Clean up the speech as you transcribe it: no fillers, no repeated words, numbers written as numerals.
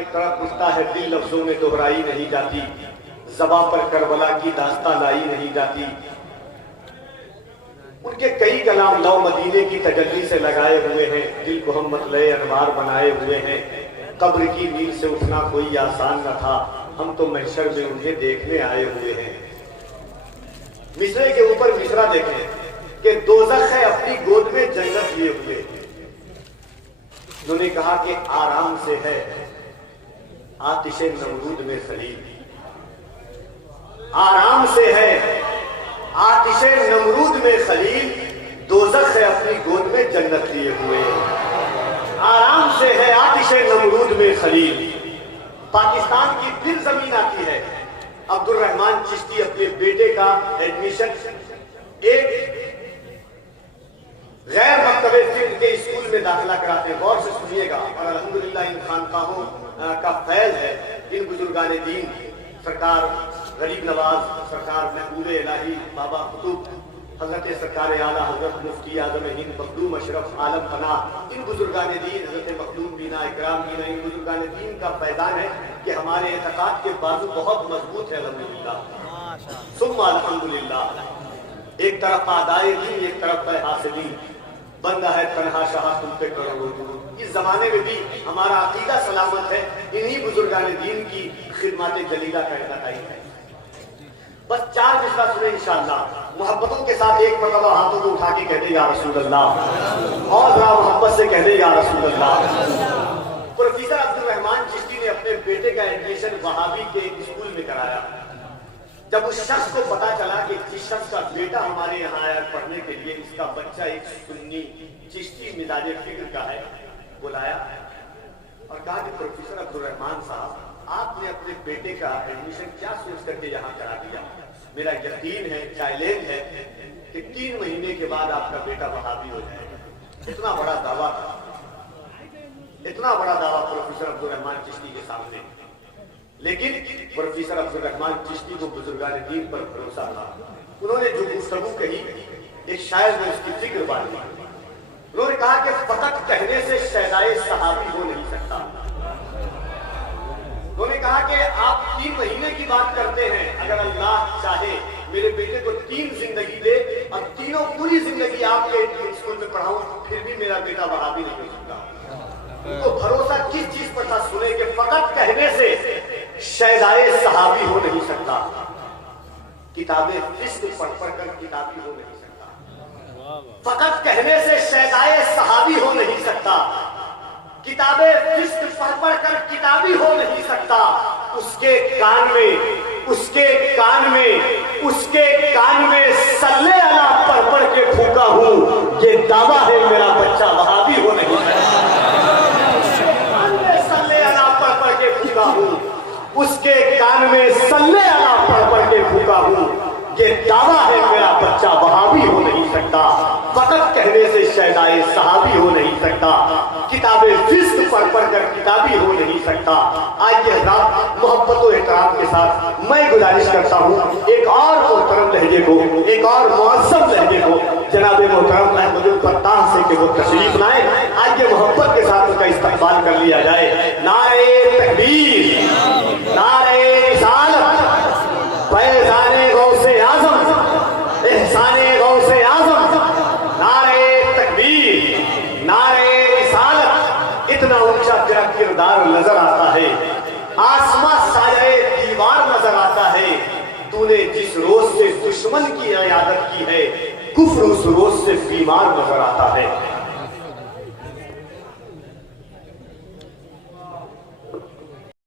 एक तरफ उठता है दिल लफ्जों में दोहराई नहीं जाती, ज़बां पर करबला की दास्तां लाई नहीं जाती। उनके कई कलाम लौ मदीने की तजल्ली से लगाए हुए हैं, दिल को हम मतले अनवार बनाए हुए हैं। कब्र की नींद से उठना कोई आसान न था, हम तो महशर में उन्हें देखने आए हुए हैं। मिसरे के ऊपर मिसरा देखें कि दोज़ख है अपनी गोद में जन्नत लिए हुए। उन्होंने कहा कि आराम से है आतिशे नमरूद में खलील, आराम से है आतिशे नमरूद में खलील, दोज़ख है अपनी गोद में जन्नत लिए हुए। आराम से है आतिशे नमरूद में खलील। पाकिस्तान की फिर जमीन आती है। अब्दुल रहमान चिश्ती अपने बेटे का एडमिशन एक गैर मकतबे फिक्र के स्कूल में दाखिला कराते हैं। गौर से सुनिएगा, और अल्हम्दुलिल्लाह इन खानकाहों का फैज़ है। इन बुजुर्गाने दीन सरकार गरीब नवाज, सरकार महबूब इलाही बाबा कुतुब, हजरत सरकार आला हजरत मुफ्ती आज़म हिंद मखदूम अशरफ आलम फना, इन बुजुर्गाने दीन हजरत मखदूम बीना इकराम बीना, इन बुजुर्गाने दीन का फैज़ान है कि हमारे एतकाद के बाजू बहुत मजबूत है अल्हम्दुलिल्लाह सुम्मा अल्हम्दुलिल्लाह। एक तरफ आदाए दीन, एक तरफ है हासिदीन, बंदा है तन्हा शाह तुम पे करोड़ों दुरूद। इस जमाने में भी हमारा अकीदा सलामत है, इन्हीं बुजुर्गाने दीन की खिदमत जलीला करना चाहिए। बस चार मिसरा सुने इंशाअल्लाह। मोहब्बतों के साथ एक मरतबा हाथों को उठा के कहते या रसूल अल्लाह, और जरा मोहब्बत से कहते या रसूल अल्लाह। प्रोफेसर अब्दुल रहमान चिश्ती ने अपने बेटे का एडमिशन वहाबी के स्कूल में कराया। जब उस शख्स को पता चला कि जिस शख्स का बेटा हमारे यहाँ आया पढ़ने के लिए, इसका बच्चा एक सुन्नी चिश्ती मिजाज फिक्र का है, बुलाया और कहा कि प्रोफेसर अब्दुल रहमान साहब, आपने अपने बेटे का एडमिशन क्या सोच करके यहाँ करा दिया? मेरा यकीन है, चैलेंज है कि 3 महीने के बाद आपका बेटा वहाबी हो जाएगा। इतना बड़ा दावा था, इतना बड़ा दावा प्रोफेसर अब्दुल रहमान चिश्ती के सामने। लेकिन प्रोफेसर अब्दुल रहमान चिश्ती को बुजुर्गाने दीन पर भरोसा था। उन्होंने जो गुफ्तगू कही, एक शायर ने उसकी जिक्र बांधी। उन्होंने कहा कि फकत कहने से शहदाए सहाबी हो नहीं सकता। उन्होंने कहा कि आप 3 महीने की बात करते हैं, अगर अल्लाह चाहे मेरे बेटे को 3 जिंदगी दे और तीनों पूरी जिंदगी आपके स्कूल में पढ़ाऊं, फिर भी मेरा बेटा वहाबी नहीं हो सकता। उनको भरोसा किस चीज पर था? सुने कि फकत कहने से शहदाए सहाबी हो नहीं सकता, किताबें फिस्क पढ़ पढ़ कर किताबी हो नहीं सकता। फकत कहने से शहदाए सहाबी हो नहीं सकता, किताबें फिस्क पढ़ पढ़ कर किताबी हो नहीं सकता। उसके कान में, उसके कान में, उसके कान में सल्ले अला पढ़ पढ़ के फूका हूं, ये दावा है मेरा बच्चा वहाबी हो नहीं सकता। सल्ले अला पढ़ पढ़ के फूका हूं, उसके कान में सल्ले अला पढ़ पढ़ के फूका हूं, ये दावा है मेरा बच्चा वहाबी हो नहीं सकता। फकत कहने से शहदाए सहाबी हो नहीं सकता, किताबें फिस्क पढ़ पढ़ कर किताबी हो नहीं सकता। आइए हज़रात, मोहब्बत और एहतराम के साथ मैं गुजारिश करता हूँ एक और मोहतरम लहजे को, एक और मुअज़्ज़म लहजे को जनाब मोहतरम अहमद फत्ताह से कि वो तशरीफ लाए। आइए मोहब्बत के साथ उसका इस्तकबाल कर लिया जाए। नारे तकबीर, नारे रिसालत, फैज़ाने गौसे आज़म, एहसाने गौसे आज़म, नारे तकबीर, नारे रिसालत। इतना ऊंचा तेरा किरदार नजर आता है, आसमां साये दीवार नजर आता है। तूने जिस रोज से दुश्मन की इयादत की है, कुफ्र उस रोज से बीमार नजर आता है।